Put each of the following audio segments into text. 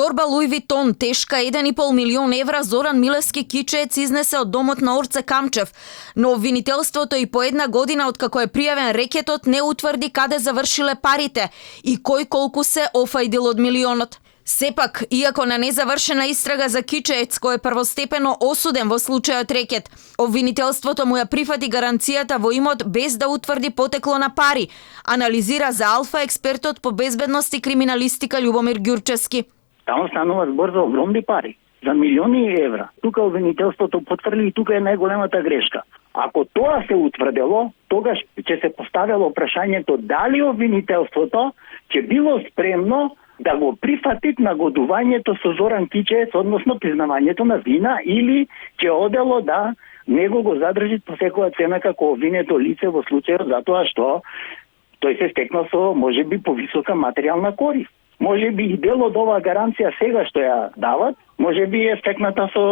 Торба Луи Витон, тешка 1,5 милион евра, Зоран Милевски кичеец изнесе од домот на Орце Камчев, но обвинителството и по една година откако е пријавен рекетот не утврди каде завршиле парите и кој колку се офајдил од милионот. Сепак, иако на незавршена истрага за кичеец кој е првостепено осуден во случајот рекет, обвинителството му ја прифати гаранцијата во имот без да утврди потекло на пари, анализира за Алфа експертот по безбедност и криминалистика Љубомир Ѓурчевски. Таму станува збор за огромни пари, за милиони евра. Тука обвинителството потврди и тука е најголемата грешка. Ако тоа се утврдело, тогаш ќе се поставило прашањето дали обвинителството ќе било спремно да го прифатит нагодувањето со Зоран Кичеец, односно признавањето на вина, или ќе одело да него го задржи по секоја цена како обвинето лице во случајот затоа што тој се стекнал со можеби повисока материјална корист. Може би и дел од оваа гаранција сега што ја дават, може би е стекната со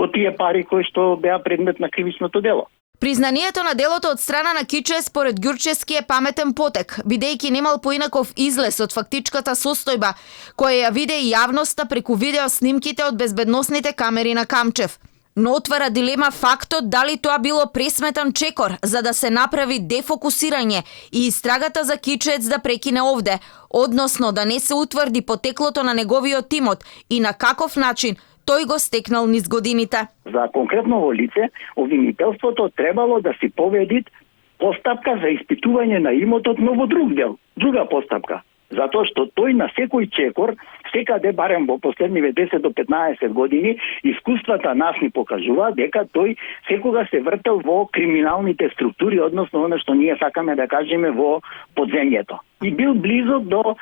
од тие пари кои што беа предмет на кривичното дело. Признанието на делото од страна на Кичеец според Ѓурчевски е паметен потек, бидејќи немал поинаков излез од фактичката состојба, која ја виде и јавноста преку видео снимките од безбедносните камери на Камчев. Но отвара дилема фактот дали тоа било пресметан чекор за да се направи дефокусирање и истрагата за Кичеец да прекине овде, односно да не се утврди потеклото на неговиот имот и на каков начин тој го стекнал низ годините. За конкретно лице, обвинителството требало да си поведи постапка за испитување на имотот, но во друг дел, друга постапка. Затоа што тој на секој чекор, секаде барем во последниве 10 до 15 години, искуствата нас ни покажува дека тој секога се вртел во криминалните структури, односно она што ние сакаме да кажеме во подземјето. И бил близок до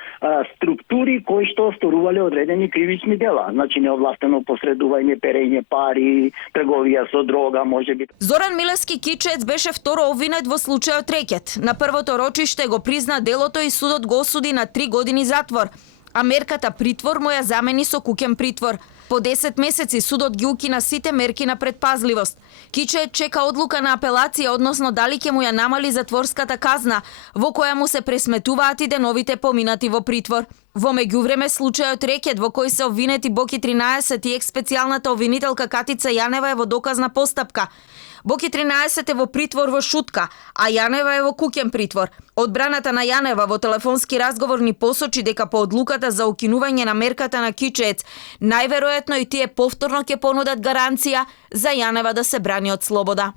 структури кои што сторувале одредени кривични дела, значи неовластено посредување, перење пари, трговија со дрога, можеби. Зоран Милевски Кичеец беше второ обвинет во случајот рекет. На првото рочиште го призна делото и судот го осуди на 3 години затвор, а мерката притвор му ја замени со куќен притвор. По 10 месеци судот ги укина сите мерки на предпазливост. Кичеец чека одлука на апелација, односно дали ќе му ја намали затворската казна, во која му се пресметуваат и деновите поминати во притвор. Во меѓувреме случајот рекет во кој се обвинети Боки 13 и екс-специјалната обвинителка Катица Јанева е во доказна постапка. Боки 13 е во притвор во Шутка, а Јанева е во куќен притвор. Одбраната на Јанева во телефонски разговор ни посочи дека по одлуката за укинување на мерката на Кичеец, најверојатно и тие повторно ќе понудат гаранција за Јанева да се брани од слобода.